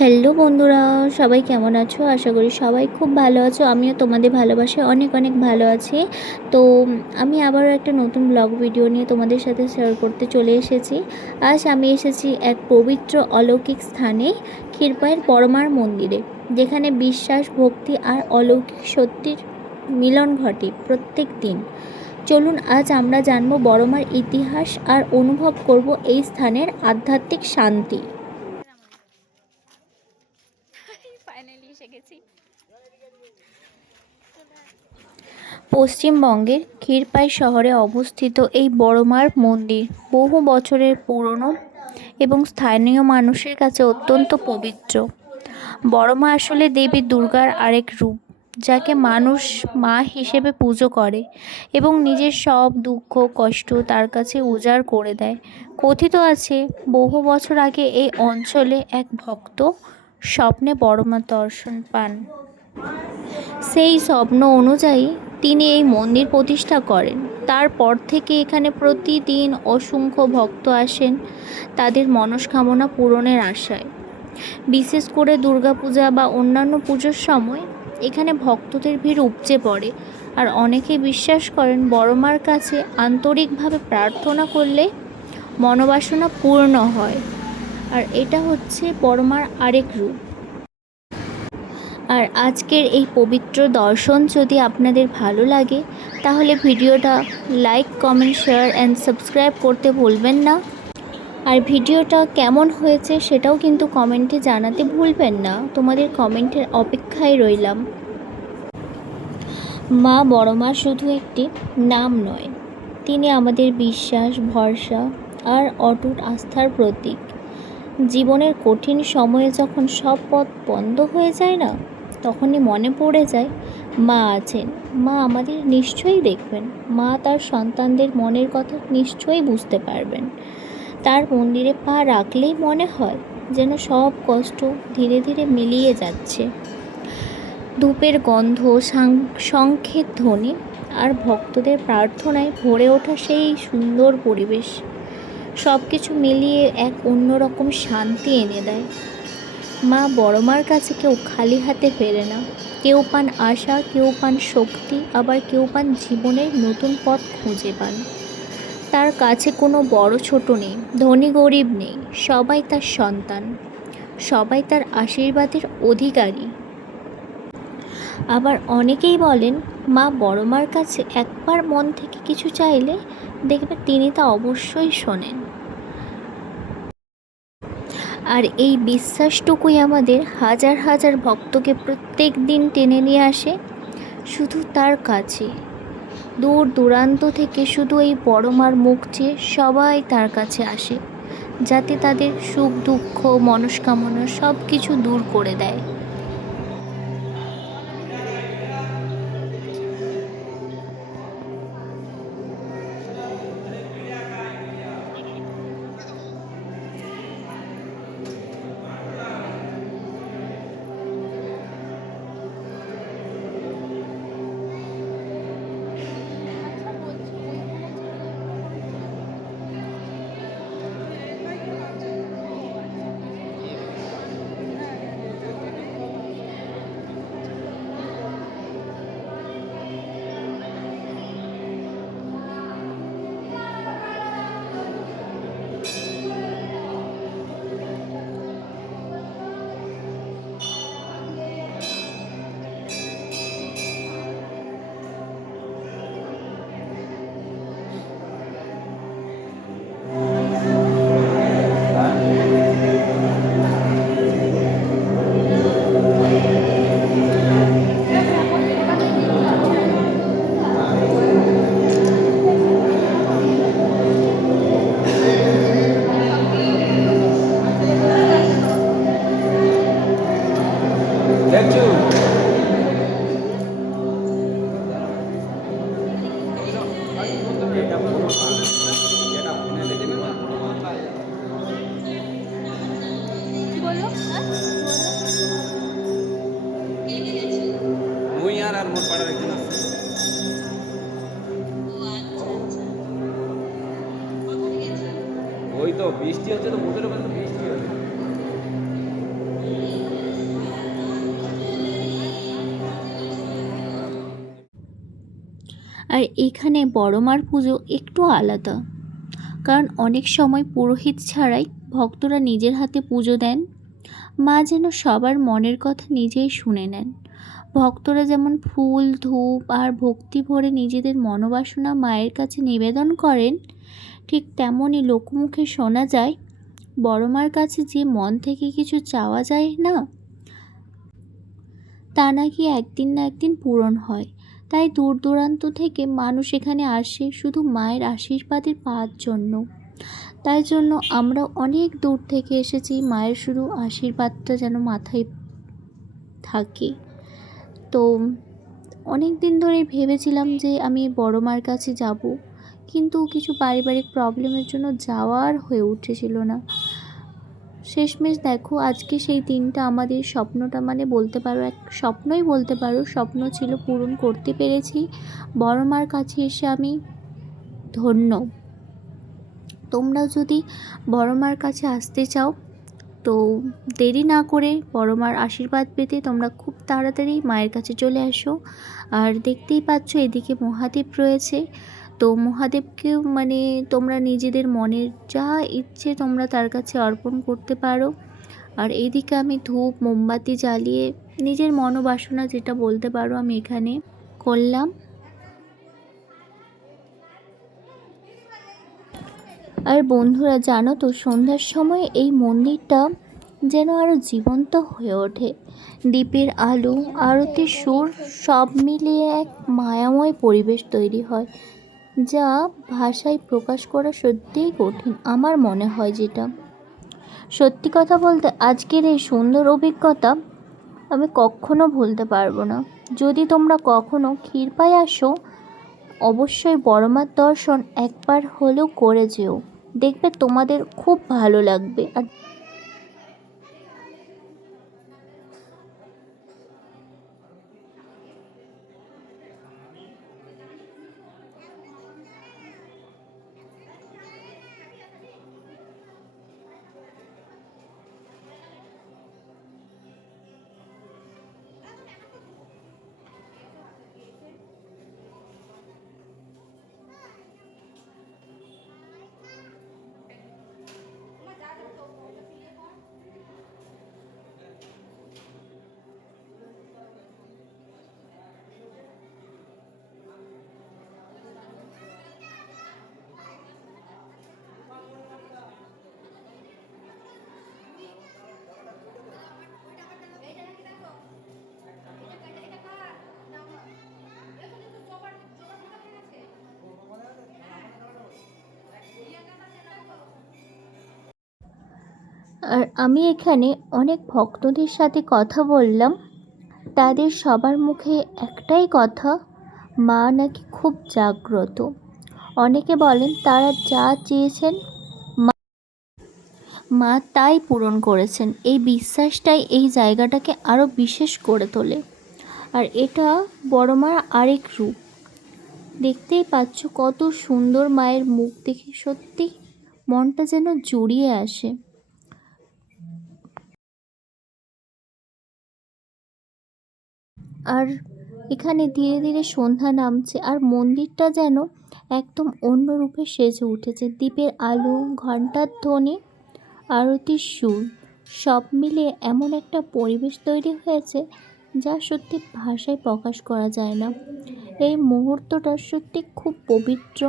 Hello বন্ধুরা, সবাই কেমন আছো? আশা করি সবাই খুব ভালো আছো। আমিও তোমাদের ভালোবাসায় অনেক অনেক ভালো আছি। তো আমি আবারও একটা নতুন ব্লগ ভিডিও নিয়ে তোমাদের সাথে শেয়ার করতে চলে এসেছি। আজ আমি এসেছি এক পবিত্র অলৌকিক স্থানে, ক্ষীরপাইয়ের পরমার মন্দিরে, যেখানে বিশ্বাস, ভক্তি আর অলৌকিক সত্যির মিলন ঘটে প্রত্যেক দিন। চলুন আজ আমরা জানবো বড়মার ইতিহাস আর অনুভব করব এই স্থানের আধ্যাত্মিক শান্তি। ফাইনালি এসে গেছি। পশ্চিমবঙ্গের ক্ষীরপাই শহরে অবস্থিত এই বড়মার মন্দির বহু বছরের পুরনো এবং স্থানীয় মানুষের কাছে অত্যন্ত পবিত্র। বড়মা আসলে দেবী দুর্গার আরেক রূপ, যাকে মানুষ মা হিসেবে পুজো করে এবং নিজের সব দুঃখ কষ্ট তার কাছে উজাড় করে দেয়। কথিত আছে, বহু বছর আগে এই অঞ্চলে এক ভক্ত স্বপ্নে বড়মার দর্শন পান। সেই স্বপ্ন অনুযায়ী তিনি এই মন্দির প্রতিষ্ঠা করেন। তারপর থেকে এখানে প্রতিদিন অসংখ্য ভক্ত আসেন তাদের মনস্কামনা পূরণের আশায়। বিশেষ করে দুর্গাপূজা বা অন্যান্য পুজোর সময় এখানে ভক্তদের ভিড় উপচে পড়ে। আর অনেকে বিশ্বাস করেন বড়মার কাছে আন্তরিকভাবে প্রার্থনা করলে মনোবাসনা পূর্ণ হয়। আর এটা হচ্ছে বড়মার আরেক রূপ। আর আজকের এই পবিত্র দর্শন যদি আপনাদের ভালো লাগে, তাহলে ভিডিওটা like, comment, share and subscribe করতে ভুলবেন না। আর ভিডিওটা কেমন হয়েছে সেটাও কিন্তু কমেন্টে জানাতে ভুলবেন না। তোমাদের কমেন্টের অপেক্ষায় রইলাম। মা বড়মা শুধু একটি নাম নয়, তিনি আমাদের বিশ্বাস, ভরসা আর অটুট আস্থার প্রতীক। জীবনের কঠিন সময়ে যখন সব পথ বন্ধ হয়ে যায় না, তখনই মনে পড়ে যায় মা আছেন, মা আমাদের নিশ্চয়ই দেখবেন, মা তার সন্তানদের মনের কথা নিশ্চয়ই বুঝতে পারবেন। তার মন্দিরে পা রাখলেই মনে হয় যেন সব কষ্ট ধীরে ধীরে মিলিয়ে যাচ্ছে। ধূপের গন্ধ, শঙ্খের ধ্বনি আর ভক্তদের প্রার্থনায় ভরে ওঠা সেই সুন্দর পরিবেশ সব কিছু মিলিয়ে এক অন্যরকম শান্তি এনে দেয়। মা বড়মার কাছে কেউ খালি হাতে ফেরে না। কেউ পান আশা, কেউ পান শক্তি, আবার কেউ পান জীবনের নতুন পথ খুঁজে পান। তার কাছে কোনো বড় ছোট নেই, ধনী গরিব নেই, সবাই তার সন্তান, সবাই তার আশীর্বাদের অধিকারী। আবার অনেকেই বলেন, মা বড়মার কাছে একবার মন থেকে কিছু চাইলে দেখবে তিনি তা অবশ্যই শোনেন। আর এই বিশ্বাসটুকুই আমাদের হাজার হাজার ভক্তকে প্রত্যেক দিন টেনে নিয়ে আসে শুধু তার কাছে। দূর দূরান্ত থেকে শুধু এই বড়মার মুখ চেয়ে সবাই তার কাছে আসে, যাতে তাদের সুখ দুঃখ মনস্কামনা সব কিছু দূর করে দেয়। মুই আর মোর পাড়ার একজন আছে। ওই তো বৃষ্টি হচ্ছে, তো বুঝতে পারছো বৃষ্টি হচ্ছে। আর এখানে বড় মার পুজো একটু আলাদা, কারণ অনেক সময় পুরোহিত ছাড়াই ভক্তরা নিজের হাতে পুজো দেন। মা যেন সবার মনের কথা নিজেই শুনে নেন। ভক্তরা যেমন ফুল, ধূপ আর ভক্তি ভরে নিজেদের মনোবাসনা মায়ের কাছে নিবেদন করেন, ঠিক তেমনই লোকমুখে শোনা যায়, বড় মার কাছে যে মন থেকে কিছু চাওয়া যায় না, তা নাকি একদিন না একদিন পূরণ হয়। তাই দূর দূরান্ত থেকে মানুষ এখানে আসে শুধু মায়ের আশীর্বাদের পাওয়ার জন্য। তাই জন্য আমরা অনেক দূর থেকে এসেছি, মায়ের শুধু আশীর্বাদটা যেন মাথায় থাকে। তো অনেক দিন ধরে ভেবেছিলাম যে আমি বড় মার কাছে যাব, কিন্তু কিছু পারিবারিক প্রবলেমের জন্য যাওয়ার হয়ে উঠেছিল না। শেষমেশ দেখো, আজকে সেই দিনটা আমাদের স্বপ্নটা বলতে পারো এক স্বপ্নই বলতে পারো, স্বপ্ন ছিল, পূরণ করতে পেরেছি। বড় মার কাছে এসে আমি ধন্য। তোমরাও যদি বড় মার কাছে আসতে চাও তো দেরি না করে বড় মার আশীর্বাদ পেতে তোমরা খুব তাড়াতাড়ি মায়ের কাছে চলে আসো। আর দেখতেই পাচ্ছ এদিকে মহাদেব রয়েছে, তো মহাদেবকেও তোমরা নিজেদের মনের যা ইচ্ছে তোমরা তার কাছে অর্পণ করতে পারো। আর এইদিকে আমি ধূপ মোমবাতি জ্বালিয়ে নিজের মনোবাসনা যেটা বলতে পারো আমি এখানে করলাম। আর বন্ধুরা জানো তো, সন্ধ্যার সময় এই মন্দিরটা যেন আরও জীবন্ত হয়ে ওঠে। দ্বীপের আলো, আরতির সুর সব মিলিয়ে এক মায়াময় পরিবেশ তৈরি হয়, যা ভাষায় প্রকাশ করা সত্যিই কঠিন আমার মনে হয়। যেটা সত্যি কথা বলতে, আজকের এই সুন্দর অভিজ্ঞতা আমি কখনো ভুলতে পারবো না। যদি তোমরা কখনো ক্ষীরপাই আসো, অবশ্যই বড় মার দর্শন একবার হলেও করে যেও, দেখবে তোমাদের খুব ভালো লাগবে। আর আমি এখানে অনেক ভক্তদের সাথে কথা বললাম, তাদের সবার মুখে একটাই কথা, মা নাকি খুব জাগ্রত। অনেকে বলেন তারা যা চেয়েছেন মা তাই পূরণ করেছেন। এই বিশ্বাসটাই এই জায়গাটাকে আরও বিশেষ করে তোলে। আর এটা বড় মার আরেক রূপ। দেখতেই পাচ্ছ কত সুন্দর মায়ের মুখ দেখে সত্যি মনটা যেন জুড়িয়ে আসে। আর এখানে ধীরে ধীরে সন্ধ্যা নামছে, আর মন্দিরটা যেন একদম অন্য রূপে সেজে উঠেছে। দ্বীপের আলো, ঘণ্টার ধ্বনি, আরতির সুর সব মিলিয়ে এমন একটা পরিবেশ তৈরি হয়েছে যা সত্যি ভাষায় প্রকাশ করা যায় না। এই মুহূর্তটা সত্যি খুব পবিত্র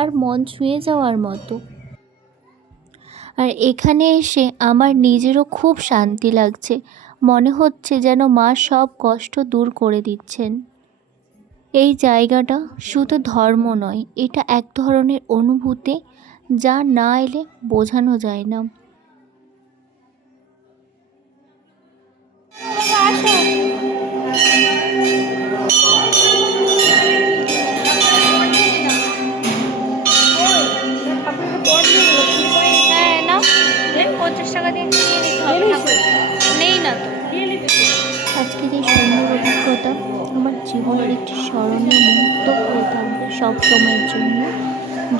আর মন ছুঁয়ে যাওয়ার মতো। আর এখানে এসে আমার নিজেরও খুব শান্তি লাগছে, মনে হচ্ছে যেন মা সব কষ্ট দূর করে দিচ্ছেন। এই জায়গাটা শুধু ধর্ম নয়, এটা এক ধরনের অনুভূতি যা না এলে বোঝানো যায় না। আজকের এই সুন্দর অভিজ্ঞতা আমার জীবনের একটি স্মরণীয় মুহূর্ত হয়ে থাকবে সব সময়ের জন্য।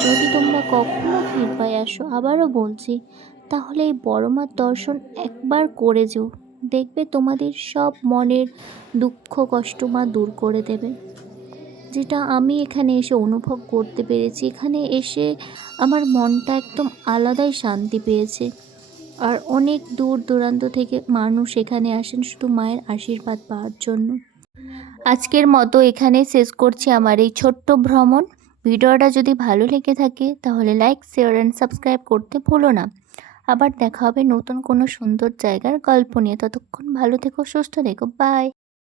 যদি তোমরা কখনো ক্ষীরপাই আসো, আবারও বলছি, তাহলে এই বড় মার দর্শন একবার করে যেও, দেখবে তোমাদের সব মনের দুঃখ কষ্ট মা দূর করে দেবে। যেটা আমি এখানে এসে অনুভব করতে পেরেছি। এখানে এসে আমার মনটা একদম আলাদাই শান্তি পেয়েছে। আর অনেক দূর দূরান্ত থেকে মানুষ এখানে আসেন শুধু মায়ের আশীর্বাদ পাওয়ার জন্য। আজকের মতো এখানে শেষ করছি আমার এই ছোট্ট ভ্রমণ। ভিডিওটা যদি ভালো লেগে থাকে তাহলে লাইক, শেয়ার অ্যান্ড সাবস্ক্রাইব করতে ভুলো না। আবার দেখা হবে নতুন কোনো সুন্দর জায়গার গল্প নিয়ে। ততক্ষণ ভালো থেকো, সুস্থ থেকো, বাই।